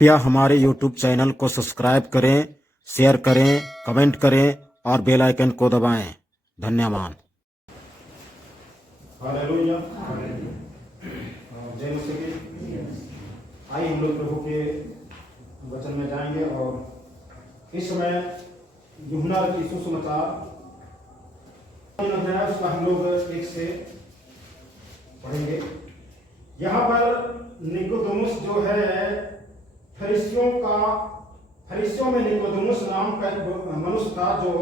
कृपया हमारे YouTube channel को सब्सक्राइब करें, शेयर करें, कमेंट करें और बेल आइकन को दबाएं। धन्यवाद। हालेलुया। जय मसीह। आइए हम लोग प्रभु के वचन में जाएंगे और इस समय यूहन्ना की सुसमाचार अध्याय उसका हम लोग 1 से पढ़ेंगे। यहाँ पर निकोदेमुस जो है फरीसियों में निकोदेमुस नाम का एक मनुष्य था जो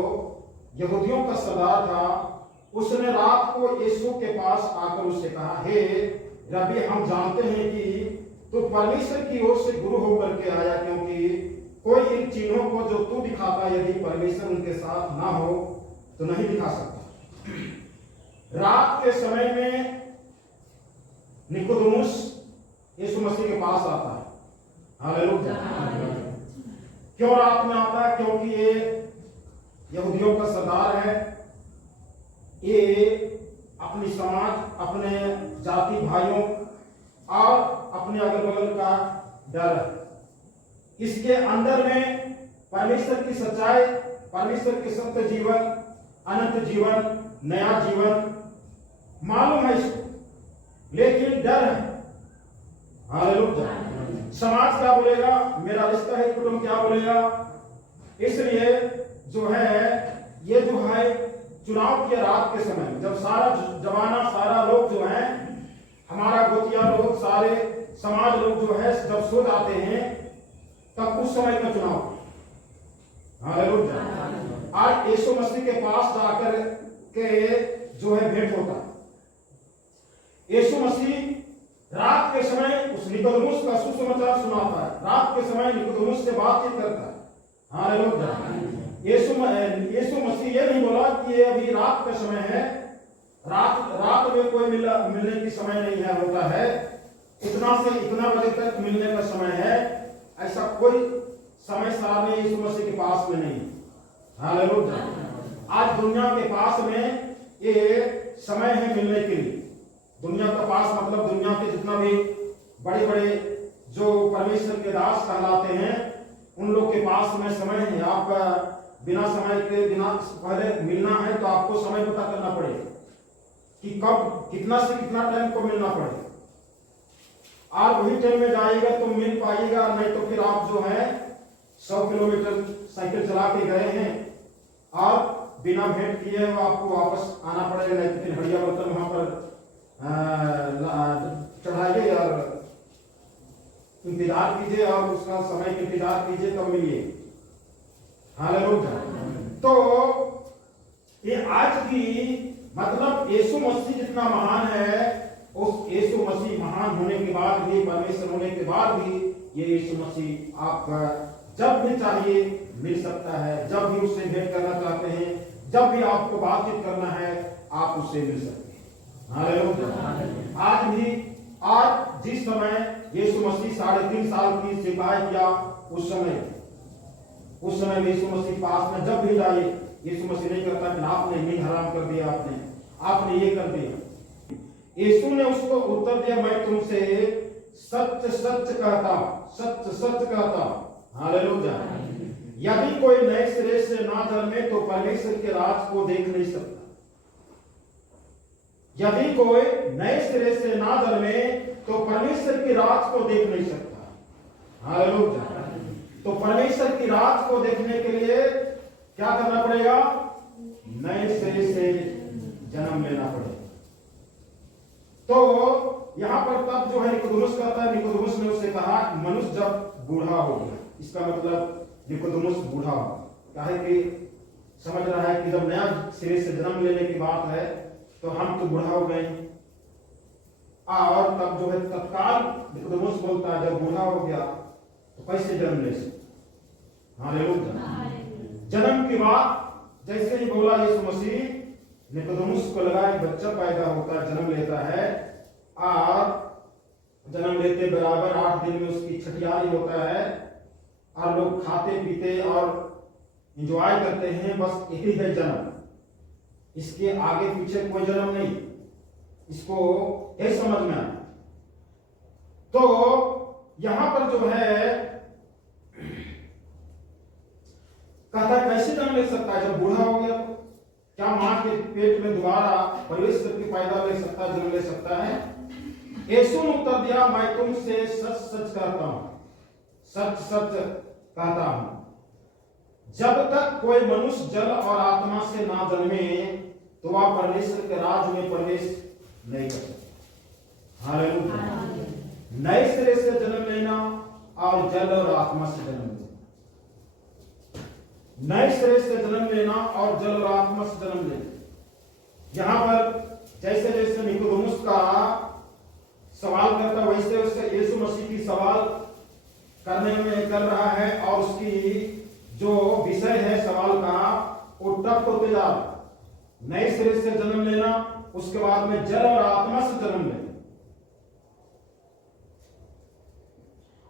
यहूदियों का सरदार था। उसने रात को यीशु के पास आकर उससे कहा, हे रब्बी, हम जानते हैं कि तू परमेश्वर की ओर से गुरु होकर के आया, क्योंकि कोई इन चिन्हों को जो तू दिखाता यदि परमेश्वर उनके साथ ना हो तो नहीं दिखा सकता। रात के समय में निकोदेमुस यीशु मसीह के पास आता है। हालेलुया। क्यों रात में आता है? क्योंकि ये यहूदियों का सरदार है। ये अपनी समाज, अपने जाति भाइयों और अपने अगल बगल का डर है। इसके अंदर में परमेश्वर की सच्चाई, परमेश्वर के सत्य जीवन, अनंत जीवन, नया जीवन मालूम है इसको, लेकिन डर है। हालेलुया। समाज क्या बोलेगा, मेरा रिश्ता है कुटुंब क्या बोलेगा। इसलिए जो है ये जो है चुनाव के रात के समय जब सारा जमाना, सारा लोग जो है, हमारा गोतिया लोग, सारे समाज लोग जो है जब सो जाते हैं, तब उस समय का चुनाव। हालेलुया। आज यीशु मसीह के पास जाकर के जो है भेंट होता है। यीशु मसीह रात के समय उस निकोदेमुस का सुसमाचार सुनाता है। रात के समय निकोदेमुस से बातचीत करता है। हालेलुया। यीशु मसीह ये नहीं बोला कि ये अभी रात का समय है, रात में कोई मिलने की समय नहीं है, होता है इतना से इतना बजे तक मिलने का समय है। ऐसा कोई समय सारणी यीशु मसीह के पास में नहीं। हालेलुया। आज दुनिया के पास में ये समय है मिलने के लिए। दुनिया का पास मतलब दुनिया के जितना भी बड़े बड़े जो परमेश्वर के दास कहलाते हैं, उन लोग के पास में समय है। आप बिना समय के बिना पहले मिलना है तो आपको समय पता करना पड़ेगा कि कब कितना से कितना टाइम को मिलना पड़ेगा। आप वही टाइम में जाइएगा तो मिल पाइएगा, नहीं तो फिर आप जो है 100 किलोमीटर साइकिल चला के गए हैं और बिना भेंट किए आपको वापस आना पड़ेगा। नहीं तो फिर हड़िया बर्तन वहां पर चढ़ाइए और इंतजार कीजिए और उसका समय का इंतजार कीजिए तब मिलिए। हालेलुया। तो ये आज की मतलब यीशु मसीह जितना महान है, उस यीशु मसीह महान होने के बाद भी, परमेश्वर होने के बाद भी, ये यीशु मसीह आपका जब भी चाहिए मिल सकता है। जब भी उससे भेंट करना चाहते हैं, जब भी आपको बातचीत करना है, आप उससे मिल सकते हैं। हालेलुया। आज भी, आज जिस समय यीशु मसीह 3.5 साल की सेवाएं किया, उस समय यीशु मसीह पास में जब भी जाइए, यीशु मसीह नहीं करता कि आपने नींद हराम कर दिया, आपने ये कर दिया। यीशु ने उसको उत्तर दिया, मैं तुमसे सच सच कहता हूं। हालेलुया। यदि कोई नए सिरे से ना जन्मे तो परमेश्वर के राज को देख नहीं सकता। यदि कोई नए सिरे से ना जन्मे तो परमेश्वर की राज को देख नहीं सकता। हालेलुया। तो परमेश्वर की राज को देखने के लिए क्या करना पड़ेगा? नए सिरे से जन्म लेना पड़ेगा। तो यहां पर तब जो है निकोदेमुस कहता है, निकोदेमुस ने उससे कहा, मनुष्य जब बूढ़ा हो गया, इसका मतलब निकोदेमुस बूढ़ा हो, क्या है कि समझ रहा है कि जब नया सिरे से जन्म लेने की बात है तो हम तो बूढ़ा हो गए। और तब जो है तत्काल निकोदेमुस बोलता है, जब बूढ़ा हो गया तो कैसे जन्म ले सकते? हालेलुया। जन्म की बात जैसे ही बोला यीशु मसीह, निकोदेमुस को लगा एक बच्चा पैदा होता है, जन्म लेता है, और जन्म लेते बराबर 8 दिन में उसकी छठियारी होता है और लोग खाते पीते और एंजॉय करते हैं। बस यही है जन्म, इसके आगे पीछे कोई जन्म नहीं। इसको ये समझ में आया। तो यहां पर जो है ले सकता है जब बूढ़ा हो गया? क्या मां के पेट में दोबारा प्रवेश करके पैदा ले सकता है, जन्म ले सकता है? यीशु ने उत्तर दिया, मैं तुमसे सच सच कहता हूं, सच सच कहता हूं, जब तक कोई मनुष्य जल और आत्मा से ना जन्मे तो वह परमेश्वर के राज में प्रवेश नहीं कर सकता। हालेलुया। नए सिरे से जन्म लेना और जल और आत्मा से जन्म लेना, नए सिरे से जन्म लेना और जल और आत्मा से जन्म लेना। यहां पर जैसे जैसे निकोदेमुस का सवाल करता वैसे वैसे यीशु मसीह की सवाल करने में कर रहा है और उसकी जो विषय है सवाल का वो टफ होते जा रहा है। नए सिरे से जन्म लेना, उसके बाद में जल और आत्मा से जन्म लेना,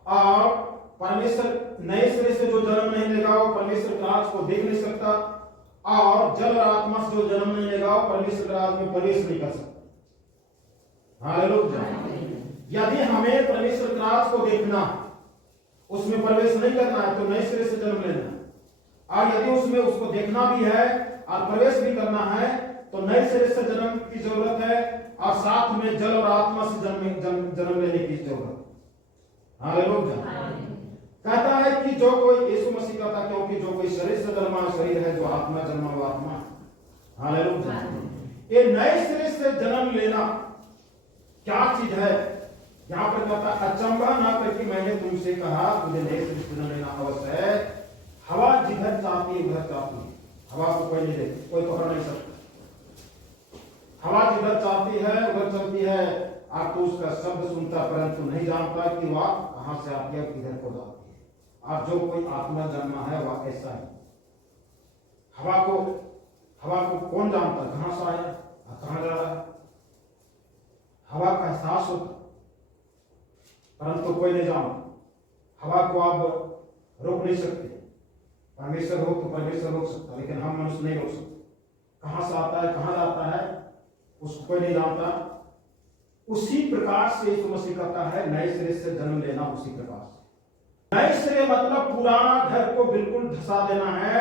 और परमेश्वर नए सिरे से जो जन्म नहीं लेगा वो परमेश्वर के राज को देख नहीं सकता, और जल और आत्मा से जो जन्म नहीं लेगा वो परमेश्वर के राज में प्रवेश नहीं कर सकता। हालेलुया। यदि हमें परमेश्वर के राज को देखना, उसमें प्रवेश नहीं करना है तो नए सिरे से जन्म लेना, और यदि उसमें उसको देखना भी है और प्रवेश भी करना है तो नए सिरे से जन्म की जरूरत है, और साथ में जल और आत्मा से जन्म लेने की जरूरत है। हालेलुया। कहता है कि जो कोई यीशु मसीह कहता, क्योंकि जो कोई शरीर से जन्मा शरीर है, जो आत्मा जन्मा वो आत्मा। हालेलुया। ये नए सिरे से जन्म लेना क्या चीज है? यहां पर कहता अचंभा ना करके मैंने तुमसे कहा, तुझे नए सिरे से जन्म लेना अवश्य है। हवा जिधर चाहती है उधर चाहती है, हवा को कोई नहीं देती, कोई पकड़ नहीं सकता। हवा जिधर चाहती है उधर चलती है, आप तो उसका शब्द सुनता परंतु नहीं जानता कि वह कहां से आती है किधर को जाती है। आप जो कोई आत्मा जन्मा है वह ऐसा है। हवा को कौन जानता, कहां से आया और कहां जा रहा है? हवा का एहसास होता परंतु कोई नहीं जानता। हवा को आप रोक नहीं सकते। परमेश्वर हो तो परमेश्वर रोक सकता, लेकिन हम मनुष्य नहीं रोक सकते। कहां से आता है कहां जाता है उसको कोई नहीं जानता। उसी प्रकार से यीशु मसीह कहता है नए सिरे से जन्म लेना, उसी प्रकार से। नए सिरे मतलब पुराना घर को बिल्कुल धसा देना है।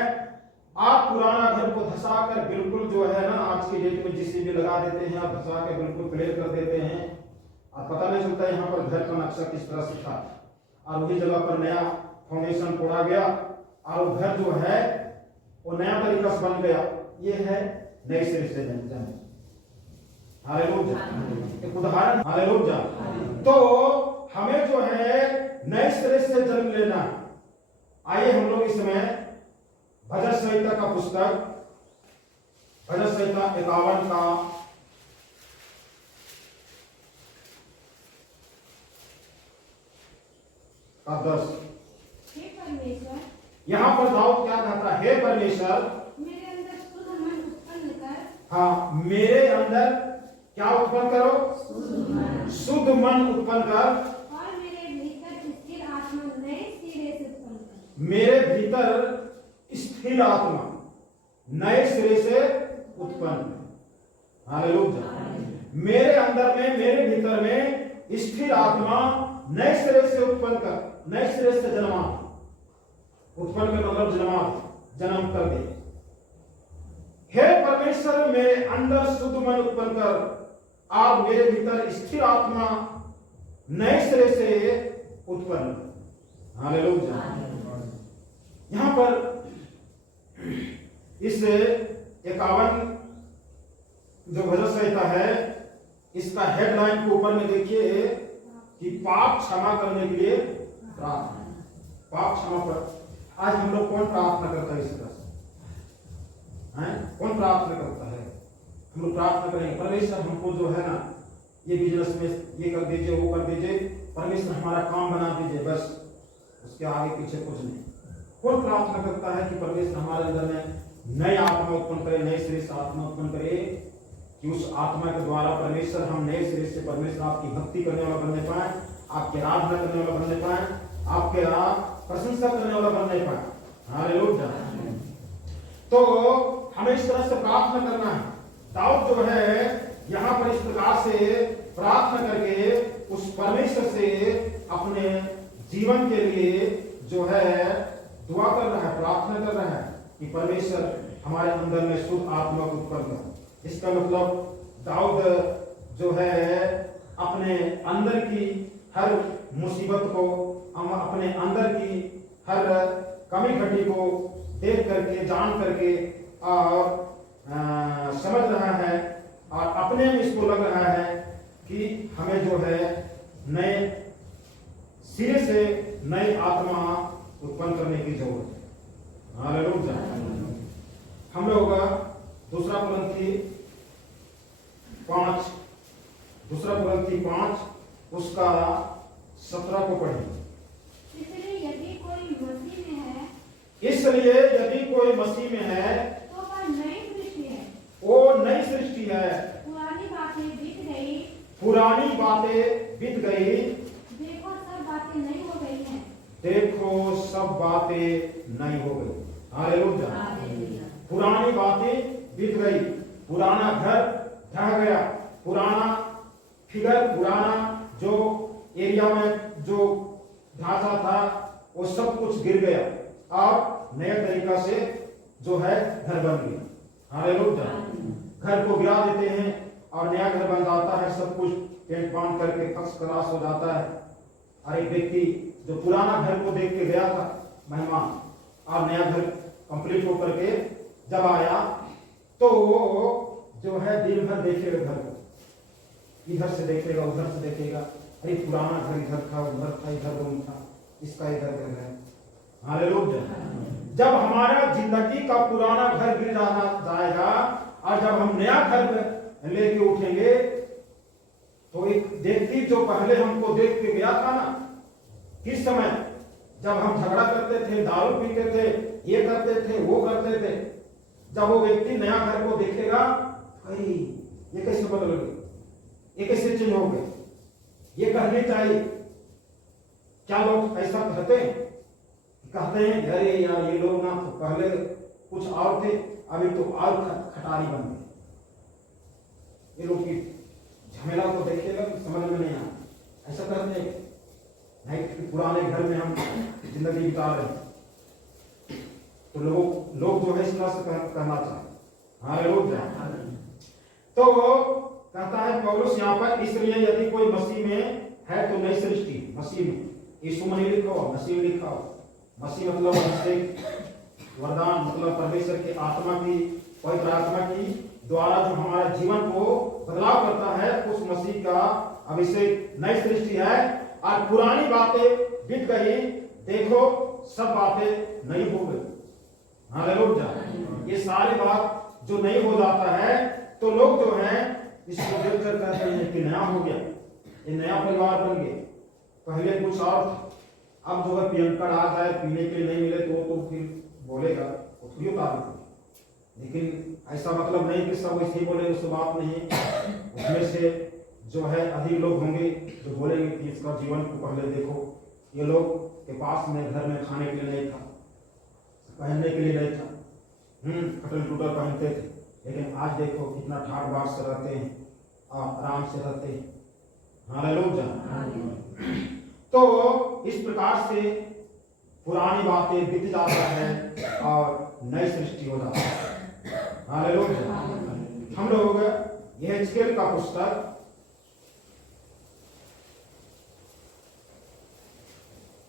आप पुराना घर को धसा कर बिल्कुल जो है ना, आज की डेट में जिसे भी लगा देते हैं, आप धसा के बिल्कुल क्लियर कर देते हैं, और पता नहीं चलता यहाँ पर घर का नक्शा किस तरह से था, और वही जगह पर नया फाउंडेशन पोड़ा गया और वो घर जो है वो नया तरीका से बन गया। ये है नए सिरे से जन्म। हालेलुया। एक उदाहरण, हालेलुया। तो हमें जो है नए सिरे से जन्म लेना। आइए हम लोग इस समय भजन संहिता का पुस्तक, भजन संहिता 51 का 10। यहाँ पर दाऊद क्या कहता है? हे परमेश्वर, मेरे अंदर शुद्ध मन उत्पन्न कर। हाँ, मेरे अंदर क्या उत्पन्न करो? शुद्ध मन उत्पन्न कर, और मेरे भीतर स्थिर आत्मा नए सिरे से उत्पन्न कर। मेरे भीतर स्थिर आत्मा नए सिरे से उत्पन्न। हालेलुया। मेरे अंदर में, मेरे भीतर में स्थिर आत्मा नए सिरे से उत्पन्न कर। नए सिरे से जन्मा, उत्पन्न कर मतलब जन्मा, जन्म कर दे। हे परमेश्वर, मेरे अंदर शुद्ध मन उत्पन्न कर और मेरे भीतर स्थिर आत्मा नए सिरे से उत्पन्न। हालेलुया। यहां पर इस 51 जो भजन संहिता है, इसका हेडलाइन के ऊपर में देखिए कि पाप क्षमा करने के लिए प्रार्थना। पाप क्षमा पर आज हम लोग कौन प्रार्थना करता है? इस तरह से कौन प्रार्थना करता है? हम लोग प्रार्थना करेंगे, परमेश्वर हमको जो है ना ये बिजनेस में ये कर दीजिए, वो कर दीजिए, परमेश्वर हमारा काम बना दीजिए, बस उसके आगे पीछे कुछ नहीं। कौन प्रार्थना करता है कि परमेश्वर हमारे अंदर में नई आत्मा उत्पन्न करे, नए सिरे से आत्मा उत्पन्न करे, कि उस आत्मा के द्वारा परमेश्वर हम नए सिरे से परमेश्वर आपकी भक्ति करने वाला बनने पाए, आपकी आराधना करने वाला बनने पाए, आपके प्रशंसा करने वाला बनने पाए। हालेलुया। तो हमें इस तरह से प्रार्थना करना है। दाऊद जो है यहाँ पर इस प्रकार से प्रार्थना करके उस परमेश्वर से अपने जीवन के लिए जो है दुआ कर रहा है, प्रार्थना कर रहा है। कि परमेश्वर हमारे अंदर में शुद्ध आत्मा को उत्पन्न कर। इसका मतलब दाऊद जो है अपने अंदर की हर मुसीबत को, अपने अंदर की हर कमी घटी को देख करके, जान करके और समझ रहा है और अपने में इसको लग रहा है कि हमें जो है नए सिरे से नई आत्मा उत्पन्न करने की जरूरत है। हालेलुया। हम लोग दूसरा कुरिन्थी 5 उसका 17 को पढ़ें। इसलिए यदि कोई मसीह में है तो वह नई सृष्टि है, वो नई सृष्टि है, पुरानी बातें बीत गई, पुरानी बातें बीत गई, देखो सब बातें नई हो गई हैं। देखो सब बातें नई हो गई। हालेलुया। पुरानी बातें बीत गई, पुराना घर ढह गया, पुराना फिगर, पुराना जो एरिया में जो ढांचा था वो सब कुछ गिर गया और नया तरीका से जो है घर बन गया। हालेलुया। घर को गिरा देते हैं और नया घर बन जाता है, सब कुछ पेंट बांध करके फर्स्ट क्लास हो जाता है। और एक व्यक्ति जो पुराना घर को देख के गया था मेहमान, और नया घर कंप्लीट होकर के जब आया तो वो जो है दिन भर देखेगा घर को, इधर से देखेगा, उधर से देखेगा, अरे पुराना घर इधर था, उधर था, इधर रूम था, इसका इधर घर है। हालेलुया। जब हमारा जिंदगी का पुराना घर गिर जाएगा और जब हम नया घर लेके उठेंगे तो एक व्यक्ति जो पहले हमको देख के गया था ना, किस समय जब हम झगड़ा करते थे, दारू पीते थे, ये करते थे, वो करते थे, जब वो व्यक्ति नया घर को देखेगा, अरे ये कैसे बदल गए, ये कैसे चेंज हो गए, ये कहने चाहिए। क्या लोग ऐसा कहते हैं अरे यार ये लोग ना तो पहले कुछ और थे, अभी तो और खटारी बन गए। ये लोग की झमेला को देखेगा तो समझ में नहीं आया, ऐसा करते हैं। नहीं, पुराने घर में हम जिंदगी बिता रहे हैं तो लोग जो है इस तरह से कहना चाहे। हालेलुया। तो कहता है पौलुस यहाँ पर, इसलिए यदि कोई मसीह में है तो नई सृष्टि। मसीह में यीशु में नहीं लिखा हुआ, मसीह में लिखा हुआ। मसीह मतलब अभिषेक, वरदान, मतलब परमेश्वर की आत्मा की, पवित्र आत्मा की द्वारा जो हमारे जीवन को बदलाव करता है, उस मसीह का अभिषेक नई सृष्टि है। और पुरानी बातें बीत गई, देखो सब बातें नई हो गई। हालेलुया। ये सारी बात जो नई हो जाता है तो लोग जो हैं इसको देखकर कहते हैं कि नया हो गया, ये नया परिवार बन गया, पहले कुछ और था। अब जो है पियंकर आ जाए, पीने के लिए नहीं मिले तो फिर बोलेगा, वो थोड़ी उतार। लेकिन ऐसा मतलब नहीं कि सब ऐसे ही बोले, उस बात नहीं। उसमें से जो है अधिक लोग होंगे जो बोलेंगे कि इसका जीवन को पहले देखो, ये लोग के पास में घर में खाने के लिए नहीं था, पहनने के लिए नहीं था, कटल टूटर पहनते थे, लेकिन आज देखो कितना ठाट बाट से रहते हैं और आराम से रहते हैं। हालेलुया। तो इस प्रकार से पुरानी बातें बीत जाता है और नई सृष्टि हो जाती है। हालेलुया। हम लोग यहेजकेल का पुस्तक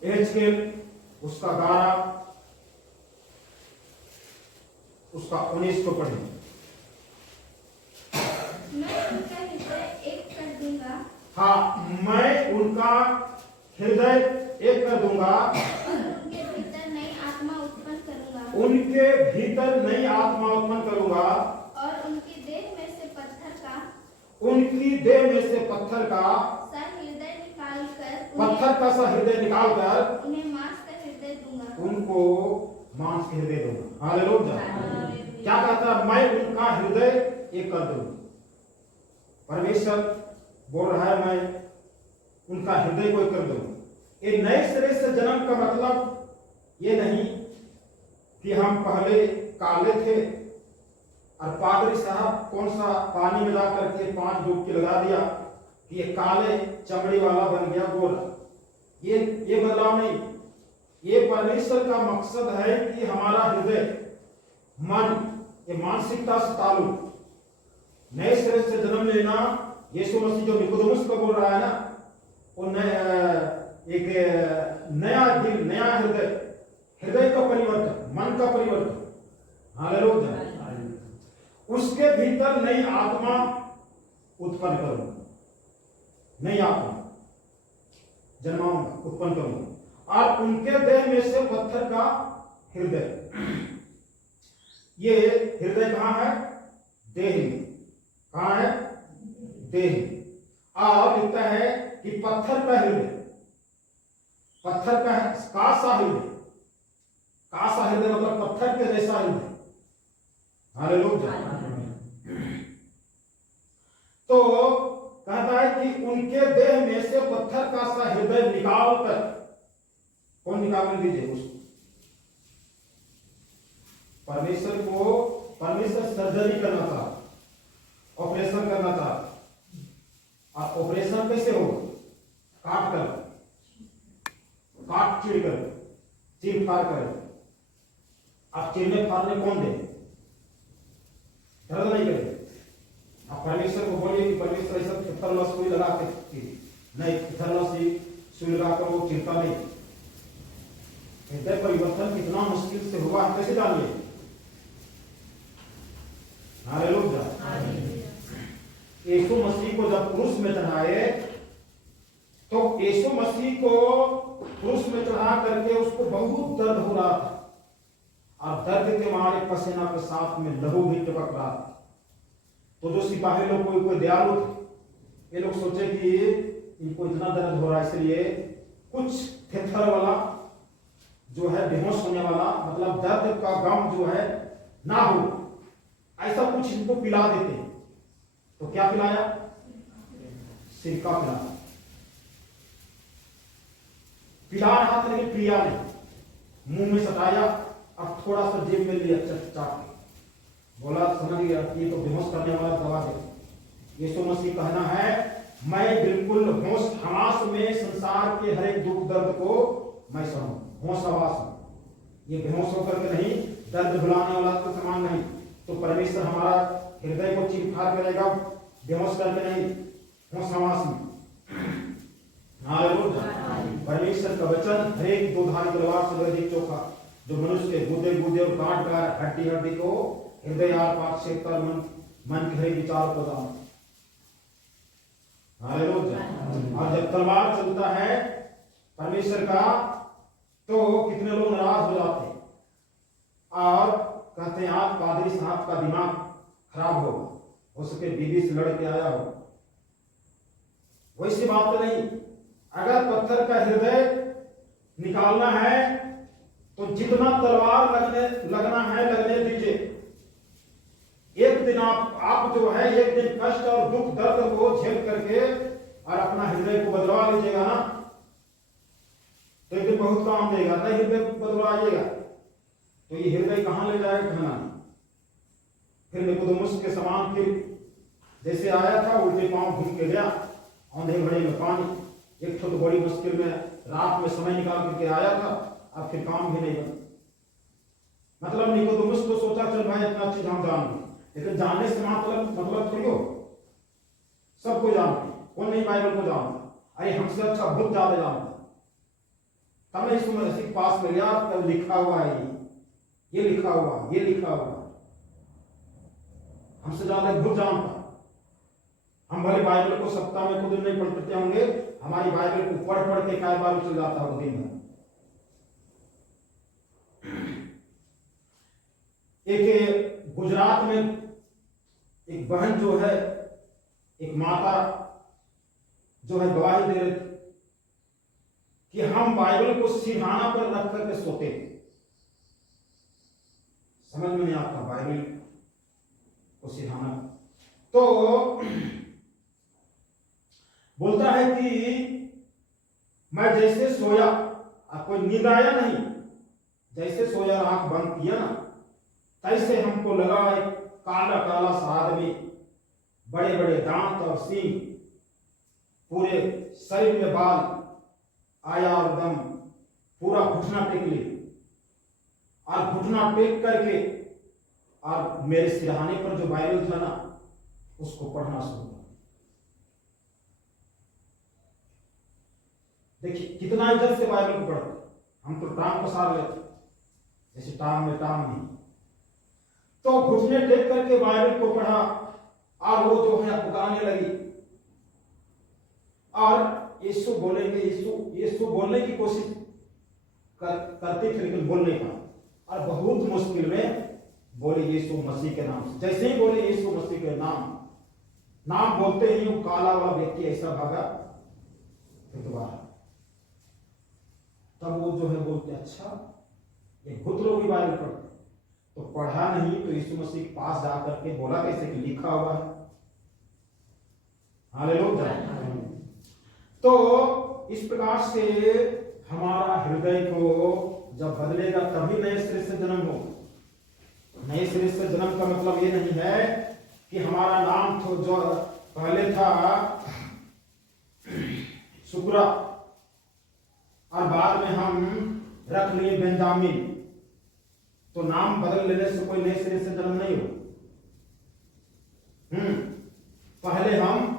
यहेजकेल उसका 11 उसका 19 को पढ़ें। मैं उनका हृदय एक कर दूंगा, हाँ, मैं उनका हृदय एक कर दूंगा और उनके भीतर नई आत्मा उत्पन्न करूंगा, उनके भीतर नई आत्मा उत्पन्न करूंगा, और उनकी देह में से पत्थर का सा हृदय निकाल कर पत्थर का सा हृदय निकाल कर उन्हें मांस का हृदय दूंगा, उनको मांस के हृदय दूंगा। हालेलुया। क्या कहता है? मैं उनका हृदय एक कर दूंगा। परमेश्वर बोल रहा है मैं उनका हृदय को एक कर दूंगा। ये नए सिरे से जन्म का मतलब ये नहीं कि हम पहले काले थे और पादरी साहब कौन सा पानी में ला करके 5 डुबकी लगा दिया कि ये काले चमड़ी वाला बन गया गोरा। ये बदलाव नहीं। ये परमेश्वर का मकसद है कि हमारा हृदय मन, ये मानसिकता से ताल्लुक, नए सिरे से जन्म लेना। यीशु मसीह जो निकोदेमुस को बोल रहा है ना, वो एक नया दिल, नया हृदय, हृदय का परिवर्तन, मन का परिवर्तन। हालेलुया। उसके भीतर नई आत्मा उत्पन्न करूंगा, नई आत्मा जन्माऊंगा, उत्पन्न करूंगा। और उनके देह में से पत्थर का हृदय, ये हृदय कहां है? देह में। कहां है? देह में। और लिखता है कि पत्थर का हृदय, पत्थर का कासा हृदय, कासा हृदय मतलब पत्थर के जैसा हृदय। हालेलुया। तो कहता है कि उनके देह में से पत्थर का सा हृदय निकाल कर, कौन निकालने दीजिए उसको? परमेश्वर को, परमेश्वर सर्जरी करना था, ऑपरेशन करना था। और ऑपरेशन कैसे हो? काट कर, काट चीर कर, चीर फाड़ कर। अब चीरने फाड़ने कौन दे? दर्द नहीं करे। अब परमेश्वर को बोलिए कि परमेश्वर ऐसा पत्थर सुई लगा के नहीं, पत्थर सुई लगा कर वो चिरता नहीं। हृदय परिवर्तन कितना मुश्किल से हुआ, कैसे जानिए? हालेलुया। यीशु मसीह को जब क्रूस में चढ़ाए, तो यीशु मसीह को क्रूस में चढ़ा करके उसको बहुत दर्द हो रहा था, और दर्द के मारे पसीना के साथ में लहू भी टपक रहा था। तो जो सिपाही लोग कोई दयालु थे, ये लोग सोचे कि इनको इतना दर्द हो रहा है, इसलिए कुछ थेथर वाला जो है, बेहोश होने वाला, मतलब दर्द का गम जो है ना हो, ऐसा कुछ इनको पिला देते। तो क्या पिलाया? सिरका पिलाया। पिला रहा था लेकिन पिया नहीं, मुंह में सटाया, अब थोड़ा सा जेब में लिया, चाट बोला, समझ गया कि ये तो बेहोश करने वाला दवा है। यीशु मसीह कहना है, मैं बिल्कुल होश हवास में संसार के हर एक दुख दर्द को मैं सहूं, होश हवास में। ये बेहोश होकर के नहीं, दर्द भुलाने वाला तो समान नहीं। तो परमेश्वर हमारा हृदय को चीर-फाड़ करेगा, बेहोश करके नहीं, होश हवास में। हालेलुया। परमेश्वर का वचन हर एक दो धारी तलवार से अधिक चोखा, जो मनुष्य के गुदे गुदे और गांठ गांठ, हड्डी हड्डी को हृदय आर पार से कर मन के हर विचार को जान। हालेलुया। और जब तलवार चलता है परमेश्वर का, तो कितने लोग नाराज हो जाते हैं और कहते हैं आज पादरी साहब का दिमाग खराब होगा, हो सके बीवी से लड़ के आया हो। वैसी बात तो नहीं। अगर पत्थर का हृदय निकालना है तो जितना तलवार लगना है लगने दीजिए। एक दिन आप जो है, एक दिन कष्ट और दुख दर्द को झेल करके और अपना हृदय को बदलवा लीजिएगा ना, तो एक दिन बहुत काम देगा। नहीं हृदय बदलवाइएगा तो ये हृदय कहां ले जाएगा? कहना फिर निकोदेमुस के समान, फिर जैसे आया था उल्टे पांव घूम के गया, औंधे घड़े में पानी, एक तो बड़ी मुश्किल में रात में समय निकाल करके आया था, अब फिर काम भी नहीं बना। मतलब निकोदेमुस तो सोचा चल भाई इतना चीज हम जान गए, लेकिन जानने से मतलब थोड़ी हो। सबको जानते, कौन नहीं बाइबल को जानता? अरे हमसे अच्छा बहुत ज्यादा जानता। तब मैं इसको के पास में गया, तब लिखा हुआ है, ये लिखा हुआ, ये लिखा हुआ, हमसे ज्यादा बहुत जानता। हम भले बाइबल को सप्ताह में खुद नहीं पढ़ते होंगे, हमारी बाइबल को पढ़ पढ़ के कई बार चल जाता होगा दिन में। एक गुजरात में एक बहन जो है, एक माता जो है गवाही दे रही थी कि हम बाइबल को सिरहाना पर रख करके सोते थे। समझ में नहीं आता बाइबल को सिरहाना। तो बोलता है कि मैं जैसे सोया, कोई नींद आया नहीं, जैसे सोया आंख बंद किया ना, तैसे हमको लगा एक काला काला सा आदमी, बड़े बड़े दांत और सींग, पूरे शरीर में बाल आया और दम पूरा घुटना टेक ली, और घुटना टेक करके और मेरे सिरहाने पर जो बाइबल था ना उसको पढ़ना शुरू कर। देखिए कितना इज्जत से बाइबल को पढ़ते, हम तो टांग पसार लेते, जैसे टांग में टांग नहीं। तो घुटने टेक करके बाइबल को पढ़ा और वो जो है पुकारने लगी और यीशु बोलेंगे, यीशु बोलने की कोशिश करते थे लेकिन बोल नहीं पाए, और बहुत मुश्किल में बोले यीशु मसीह के नाम से। जैसे ही बोले यीशु मसीह के नाम बोलते ही वो काला वाला व्यक्ति ऐसा भागा फिर दोबारा। तब वो जो है बोलते अच्छा ये भूत लोग भी बाइबल पढ़ते, तो पढ़ा नहीं तो यीशु मसीह के पास जाकर के बोला कैसे कि लिखा हुआ है। हालेलुया। तो इस प्रकार से हमारा हृदय को जब बदलेगा तभी नए सिरे से जन्म होगा। नए सिरे से जन्म का मतलब ये नहीं है कि हमारा नाम तो जो पहले था शुक्रा और बाद में हम रख लिए बेंजामिन, तो नाम बदल लेने से कोई नए सिरे से जन्म नहीं हो। पहले हम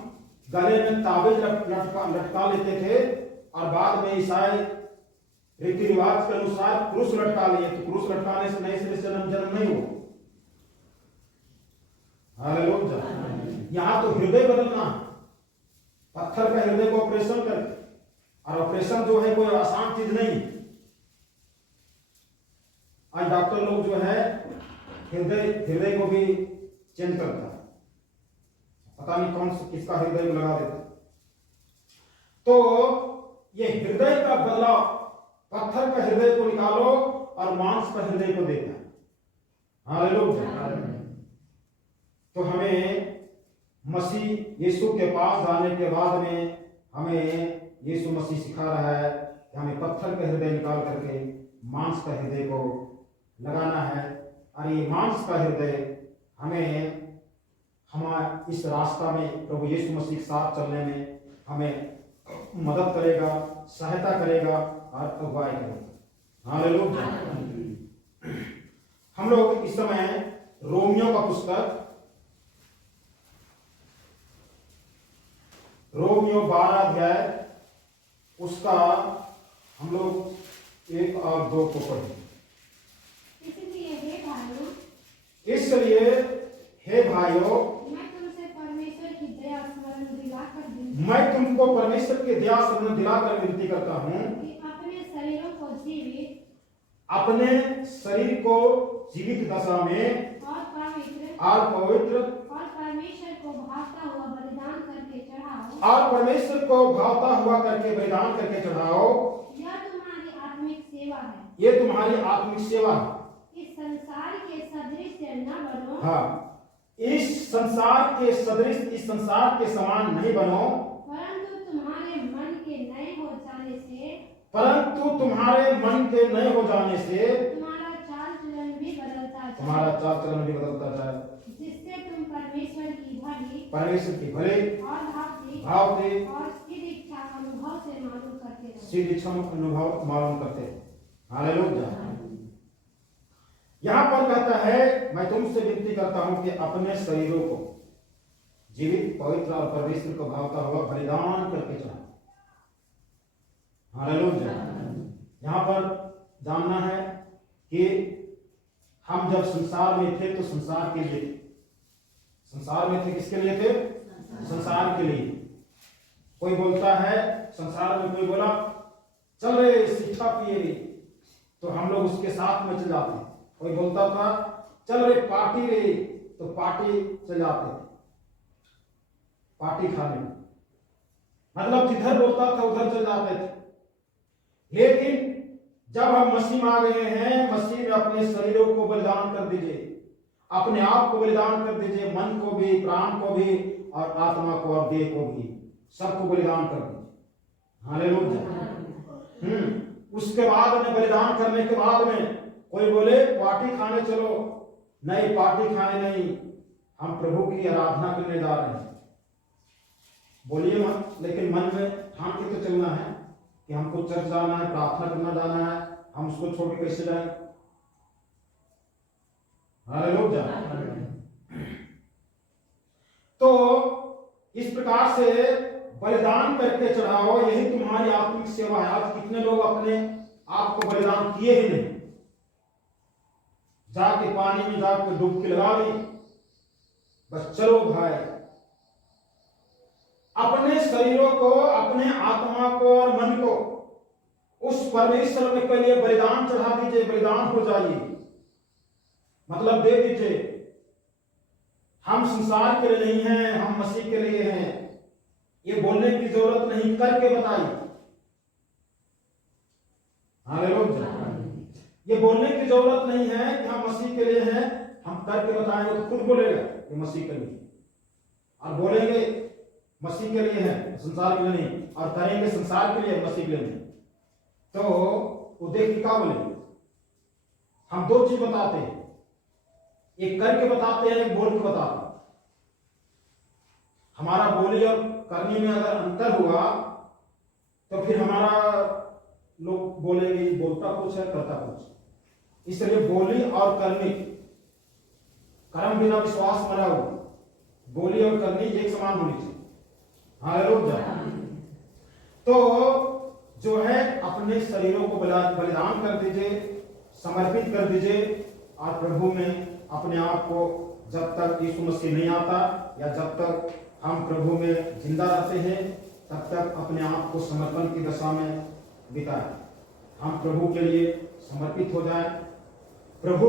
गले में ताबीज लटका लेते थे और बाद में ईसाई रीति रिवाज के अनुसार क्रूस लटका लिए, तो क्रूस लटकाने से नए सिरे से जन्म नहीं हो। हालेलुया। यहां तो हृदय बदलना, पत्थर का हृदय को ऑपरेशन करके, और ऑपरेशन जो है कोई आसान चीज नहीं। आज डॉक्टर लोग जो है हृदय को भी चेंज करता है, पता नहीं कौन से किसका हृदय में लगा देता। तो ये हृदय का बदलाव, पत्थर का हृदय को निकालो और मांस का हृदय को देता है। हालेलुया। तो हमें मसीह यीशु के पास जाने के बाद में हमें यीशु मसीह सिखा रहा है कि हमें पत्थर का हृदय निकाल करके मांस का हृदय को लगाना है। और ये मांस का हृदय हमें हमारे इस रास्ता में प्रभु यीशु मसीह के साथ चलने में हमें मदद करेगा, सहायता करेगा और अगुवाई करेगा। हालेलुया। हम लोग इस समय रोमियो का पुस्तक, रोमियो 12 अध्याय उसका हम लोग 1 और 2 को पढ़ें। इसलिए हे भाइयों, मैं तुमको परमेश्वर की दया स्मरण दिलाकर विनती करता हूँ कि अपने शरीर को जीवित दशा में और पवित्र और परमेश्वर को भावता हुआ बलिदान करके चढ़ाओ। यह तुम्हारी आत्मिक सेवा है। ये तुम्हारी आत्मिक सेवा है। इस संसार के सदृश न बनो। हाँ, इस संसार के सदृश, इस संसार के समान नहीं बनो, परंतु तुम्हारे मन के नए हो जाने से तुम्हारा चाल चलन भी बदलता जाए, जिससे तुम परमेश्वर की भली और भावती और स्थिर इच्छा अनुभव मालूम करते हैं। हालेलुया। यहां पर कहता है मैं तुमसे विनती करता हूं कि अपने शरीरों को जीवित, पवित्र और परमेश्वर को भावता हुआ बलिदान करके चढ़ाओ। हालेलुया। यहां पर जानना है कि हम जब संसार में थे तो संसार के लिए थे। संसार में थे किसके लिए थे? संसार के लिए। कोई बोलता है संसार में, कोई बोला चल रे सिक्खा पिए रे, तो हम लोग उसके साथ में चल जाते। कोई बोलता था चल रे पार्टी रे, तो पार्टी चल जाते थे, पार्टी खाने। मतलब जिधर बोलता था उधर चल जाते थे। लेकिन जब हम मसीह में आ गए हैं, मसीह में अपने शरीरों को बलिदान कर दीजिए, अपने आप को बलिदान कर दीजिए, मन को भी, प्राण को भी और आत्मा को और देह को भी, सबको बलिदान कर दीजिए। हालेलुया। उसके बाद में, बलिदान करने के बाद में कोई बोले पार्टी खाने चलो, नहीं पार्टी खाने नहीं, हम प्रभु की आराधना करने जा रहे हैं। बोलिए मत, लेकिन मन में ठान के तो चलना है कि हमको चर्च जाना है, प्रार्थना करना जाना है, हम उसको छोड़ के कैसे जाएं? हालेलुया। तो इस प्रकार से बलिदान करके चढ़ाओ, यही तुम्हारी आत्मिक सेवा है। आज कितने लोग अपने आप को बलिदान किए ही नहीं, जाके पानी में जाके डुबकी लगा ली, बस चलो भाई। अपने शरीरों को, अपने आत्मा को और मन को उस परमेश्वर के लिए बलिदान चढ़ा दीजिए, बलिदान हो जाइए, मतलब दे दीजिए। हम संसार के लिए नहीं हैं, हम मसीह के लिए हैं। ये बोलने की जरूरत नहीं, करके बताइए। हालेलुया। ये बोलने की जरूरत नहीं है कि हम मसीह के लिए हैं, हम करके बताएंगे तो खुद बोलेगा ये मसीह के लिए, और बोलेंगे मसीह के लिए है, संसार के लिए नहीं, और करेंगे संसार के लिए, मसीह के लिए नहीं। तो वो देख के क्या बोलेंगे? हम दो चीज बताते हैं, एक करके बताते हैं, एक बोल के बताते हैं। हमारा बोली और करने में अगर अंतर हुआ तो फिर हमारा लोग बोलेंगे बोलता कुछ है करता कुछ। इसलिए बोली और करनी, कर्म बिना विश्वास मरा हुआ, बोली और करनी एक समान होनी चाहिए। हालेलुया। तो जो है अपने शरीरों को बलिदान कर दीजिए, समर्पित कर दीजिए, और प्रभु में अपने आप को, जब तक यीशु मसीह नहीं आता या जब तक हम प्रभु में जिंदा रहते हैं, तब तक अपने आप को समर्पण की दशा में बिताएं। हम प्रभु के लिए समर्पित हो जाएं। प्रभु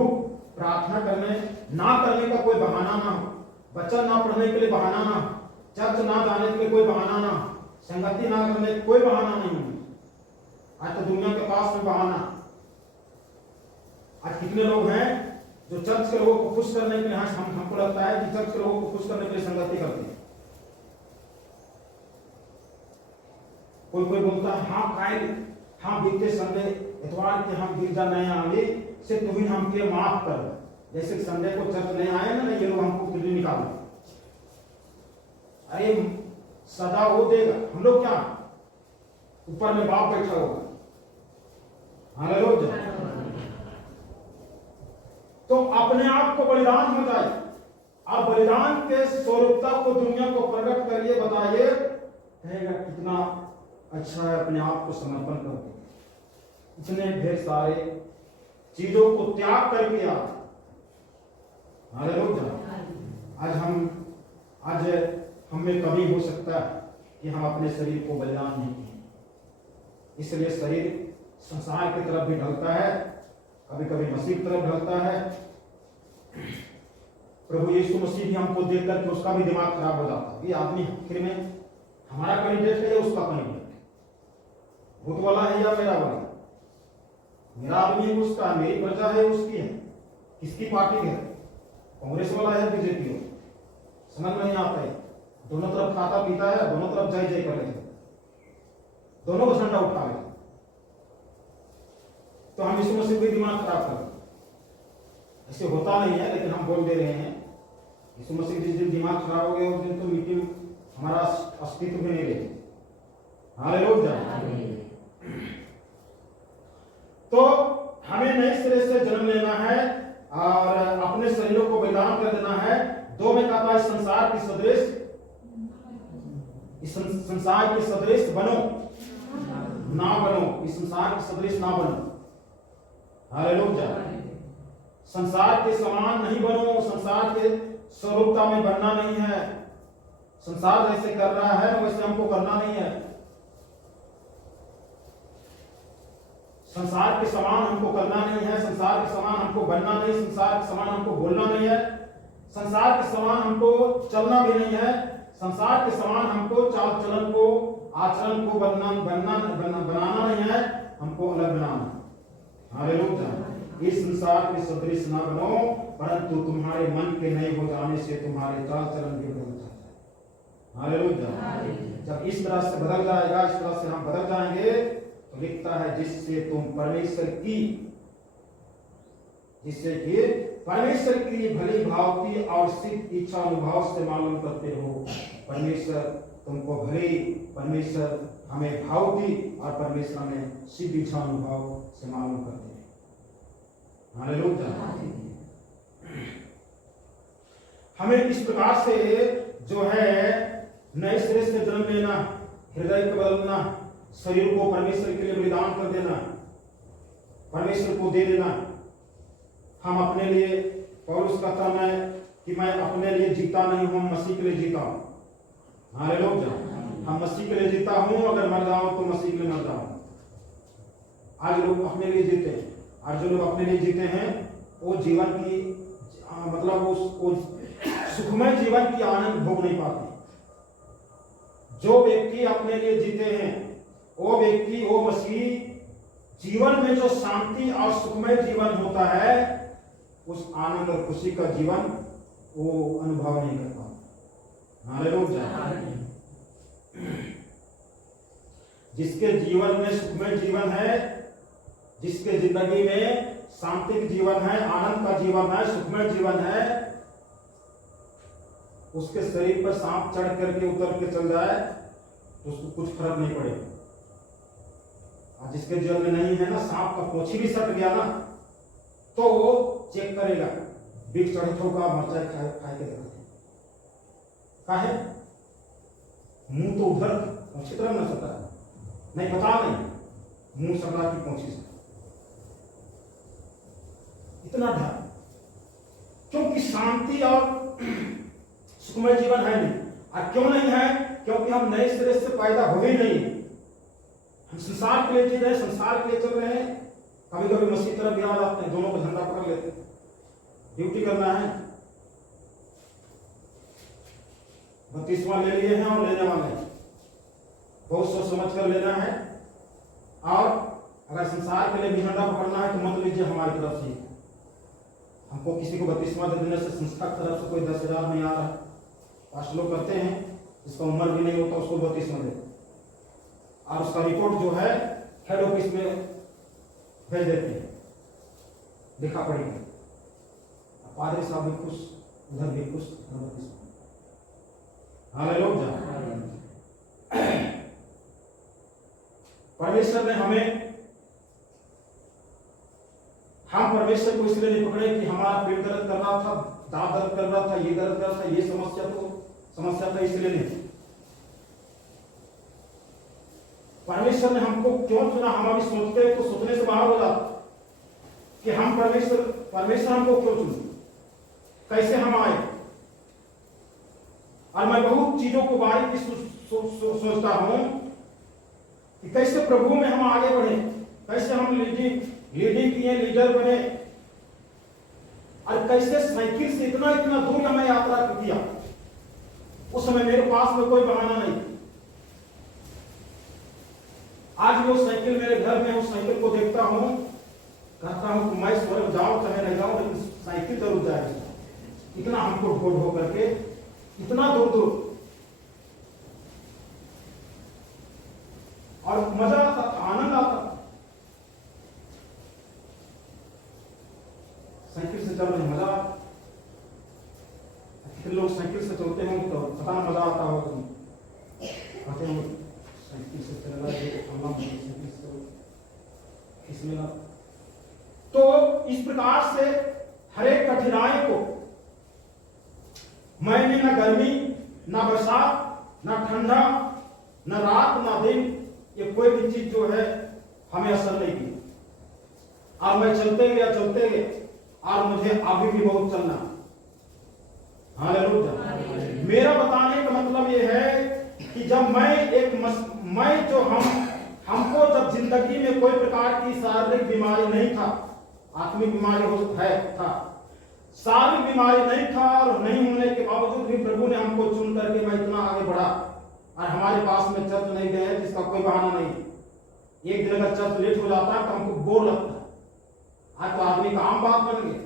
प्रार्थना करने ना करने का कोई बहाना ना हो, वचन ना पढ़ने के लिए बहाना ना हो, चर्च ना जाने के लिए कोई बहाना ना हो, संगति ना करने के कोई बहाना नहीं हो। आज तो दुनिया के पास में बहाना। आज कितने लोग हैं जो चर्च के लोगों को खुश करने के लिए, हमको लगता है कि चर्च के लोगों को खुश करने के लिए संगति करते हैं। कोई कोई बोलता है हाँ कायल, हाँ बीते संडे इतवार के हम गिरजा नहीं आएंगे से तुम्हें हमके माफ कर। जैसे संडे को चर्च नहीं आए ना, ये लोग हमको फिर निकाल। अरे सदा वो देगा, हम लोग क्या ऊपर में बाप बैठा होगा। हालेलुया। तो अपने आप को बलिदान हो जाए, आप बलिदान के स्वरूपता को दुनिया को प्रकट करिए, बताइए, कहेगा कितना अच्छा है अपने आप को समर्पण करके, इतने ढेर सारे चीजों को त्याग करके आप। हालेलुया। आज हम में कमी हो सकता है कि हम अपने शरीर को बलिदान नहीं किए, इसलिए शरीर संसार की तरफ भी ढलता है, कभी कभी मसीह की तरफ ढलता है। प्रभु यीशु मसीह भी हमको देख करके उसका भी दिमाग खराब हो जाता है। ये आदमी आखिर में हमारा कैंडिडेट है या उसका कैंडिडेट, भूत वाला है या मेरा वाला? मेरा आदमी है उसका, मेरी प्रजा है उसकी है, किसकी पार्टी है? कांग्रेस वाला है बीजेपी हो, समझ में नहीं आता है। दोनों तरफ खाता पीता है, दोनों तरफ जय जय कर रहे हैं, दोनों को झंडा उठा रहे हैं। तो हम यीशु मसीह को दिमाग खराब कर, ऐसे होता नहीं है, लेकिन हम बोल दे रहे हैं। यीशु मसीह जिस दिन दिमाग खराब हो गया उस दिन तो मीटिंग हमारा अस्तित्व भी नहीं रहे। हालेलुया। तो हमें नए सिरे से जन्म लेना है और अपने शरीरों को बलिदान कर देना है। 2 में कहा था इस संसार की सदृश, इस संसार के सदृश बनो ना बनो, इस संसार के सदृश ना बनो। हालेलुया। संसार के समान नहीं बनो, संसार के स्वरूपता में बनना नहीं है। संसार जैसे कर रहा है वैसे हमको करना नहीं है। संसार के समान हमको करना नहीं है, संसार के समान हमको बनना नहीं, संसार के समान हमको बोलना नहीं है, संसार के समान हमको चलना भी नहीं है, संसार के समान हमको चाल चलन को, आचरण को बनाना नहीं है, हमको अलग बनाना। हालेलुया। इस संसार के सदृश ना बनो, परंतु तुम्हारे मन के नए हो जाने से तुम्हारे चाल चलन भी बदल जाता है। हालेलुया। जब इस तरह से बदल जाएगा, इस तरह से हम बदल जाएंगे, तो लिखता है जिससे तुम परमेश्वर की, जिससे कि परमेश्वर की भली भावती और सिद्ध इच्छा अनुभव से मालूम करते हो। परमेश्वर तुमको भली, परमेश्वर हमें भावती और परमेश्वर हमें सिद्ध इच्छा अनुभव से मालूम करते हैं। हालेलुया। हमें इस प्रकार से जो है नए सिरे से जन्म लेना, हृदय को बदलना, शरीर को परमेश्वर के लिए बलिदान कर देना, परमेश्वर को दे देना। हम अपने लिए, पौलुस कहता है कि मैं अपने लिए जीता नहीं हूं, मसीह के लिए जीता हूं। हालेलुया। हम मसीह के लिए जीता हूं, अगर मर जाऊं तो मसीह के लिए मर जाऊं। आज लोग अपने लिए जीते हैं, और जो लोग अपने लिए जीते हैं वो जीवन की मतलब वो सुखमय जीवन की आनंद भोग नहीं पाते। जो व्यक्ति अपने लिए जीते हैं वो व्यक्ति, वो मसीह जीवन में जो शांति और सुखमय जीवन होता है, उस आनंद और खुशी का जीवन वो अनुभव नहीं कर पाता। हालेलुया। जिसके जीवन में सुखमय जीवन है, जिसके जिंदगी में शांतिक जीवन है, आनंद का जीवन है, सुखमय जीवन है, उसके शरीर पर सांप चढ़ करके उतर के चल जाए तो उसको कुछ फर्क नहीं पड़ेगा। और जिसके जीवन में नहीं है ना, सांप का पोछी भी सट गया ना तो वो चेक करेगा, बिग चढ़े तो का मरचाई खाए के देखते काहे मुंह तो उधर पोछी तरफ न सटा नहीं, पता नहीं मुंह सटा की पोछी से इतना डर, क्योंकि शांति और सुखमय जीवन है नहीं। और क्यों नहीं है? क्योंकि हम नए सिरे से पैदा हो ही नहीं। हम संसार के लिए जी रहे, संसार के लिए चल रहे हैं। कभी कभी मसीह तरफ भी आ जाते हैं, दोनों को झंडा पकड़ लेते हैं। ड्यूटी करना है, बत्तीसवां ले लिए हैं और लेने वाले हैं, बहुत सोच समझ कर लेना है। और अगर संसार के लिए भी झंडा पकड़ना है तो मत लीजिए हमारी तरफ से। हमको किसी को 32वां दे देने से संस्था की तरफ से कोई 10,000 नहीं आ रहा। पांच लोग करते हैं, जिसका उम्र भी नहीं होता उसको 32वां दे, और उसका रिपोर्ट जो है हेड ऑफिस में भेज देते हैं, लिखा पड़ेगा। पादरी साहब भी खुश, उधर भी खुश। हालेलुया। परमेश्वर ने हमें, हम परमेश्वर को इसलिए नहीं पकड़े कि हमारा पेट दर्द कर रहा था, दांत दर्द कर रहा था, ये दर्द कर रहा था, ये समस्या था इसलिए नहीं। परमेश्वर ने हमको क्यों चुना? हम अभी सोचते हैं तो सोचने से बाहर हो जाता कि हम परमेश्वर हमको क्यों चुना, कैसे हम आए। और मैं बहुत चीजों को बारीकी सोचता हूं कि कैसे प्रभु में हम आगे बढ़े, कैसे हम लीडिंग किए, लीडर बने, और कैसे साइकिल से इतना दूर मैं यात्रा किया। उस समय मेरे पास में कोई बहाना नहीं। आज वो साइकिल मेरे घर में, उस साइकिल को देखता हूं, कहता हूं कि मैं स्वर्ग जाऊं चाहे नहीं जाऊं, लेकिन साइकिल जरूर जाएगी। इतना हमको ढो करके इतना दूर, और मजा आता, आनंद आता। साइकिल से चलने मजा, कितने लोग साइकिल से चलते होंगे तो पता मजा आता होगा। तुम कहते हो साइकिल से चलना, इसमें तो इस प्रकार से हर एक कठिनाई को मैंने न गर्मी, न बरसात, न ठंडा, न रात, न दिन, ये कोई भी चीज जो है हमें असर नहीं की। और मैं चलते गए और मुझे अभी भी बहुत चलना। हालेलुया। मेरा बताने का मतलब ये है कि जब हमको जब जिंदगी में कोई प्रकार की शारीरिक बीमारी नहीं था, आत्मिक बीमारी था, शारीरिक बीमारी नहीं था, और नहीं होने के बावजूद भी प्रभु ने हमको चुन करके मैं इतना आगे बढ़ा। और हमारे पास में चर्च नहीं गए जिसका कोई बहाना नहीं। एक दिन अगर चर्च लेट हो जाता है तो हमको बोर लगता है। आज तो आदमी का आम बात बन गई।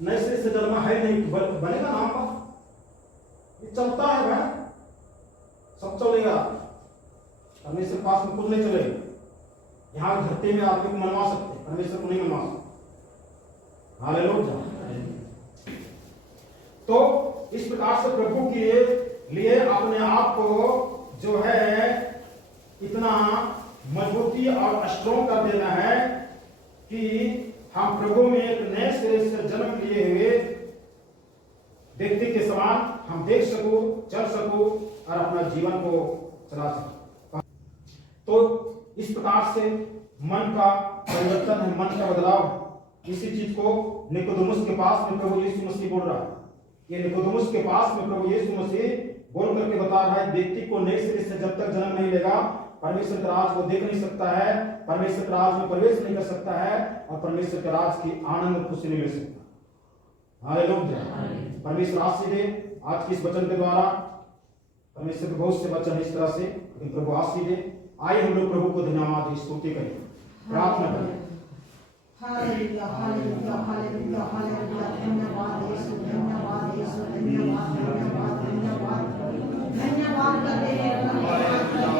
नए सिरे से जन्मा है नहीं तो बनेगा ना आम बात। ये चलता है भाई, सब चलेगा, परमेश्वर पास में कुछ नहीं चलेगा। यहाँ धरती में आदमी को मनवा सकते, परमेश्वर को नहीं मनवा सकते। हालेलुया। तो इस प्रकार से प्रभु के लिए अपने आप को जो है इतना मजबूती और स्ट्रॉन्ग कर देना है कि हम प्रभु में एक नए सिरे से जन्म लिए हुए व्यक्ति के समान हम देख सको, चल सको और अपना जीवन को चला सको। तो इस प्रकार से मन का परिवर्तन है, मन का बदलाव। इसी चीज को निकोदेमुस के पास में प्रभु यीशु मसीह बोल रहा है। ये निकोदेमुस के पास में प्रभु यीशु मसीह बोल करके बता रहा है, व्यक्ति को नए सिरे से जब तक जन्म नहीं लेगा परमेश्वर के राज को देख नहीं सकता है, परमेश्वर के राज में प्रवेश नहीं कर सकता है और परमेश्वर के राज की आनंद और खुशी नहीं मिल सकता। हालेलुया। परमेश्वर आशीष दे आज की इस वचन के द्वारा। परमेश्वर के बहुत से वचन इस तरह से, लेकिन प्रभु आशीष दे। आइए हम लोग प्रभु को धन्यवाद स्तुति करें, प्रार्थना करें। Hallelujah hallelujah hallelujah hallelujah. धन्यवाद यीशु, धन्यवाद यीशु, धन्यवाद धन्यवाद धन्यवाद धन्यवाद करते हैं।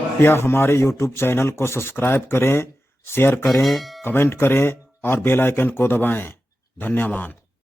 कृपया हमारे YouTube चैनल को सब्सक्राइब करें, शेयर करें, कमेंट करें और बेल आइकन को दबाएं। धन्यवाद।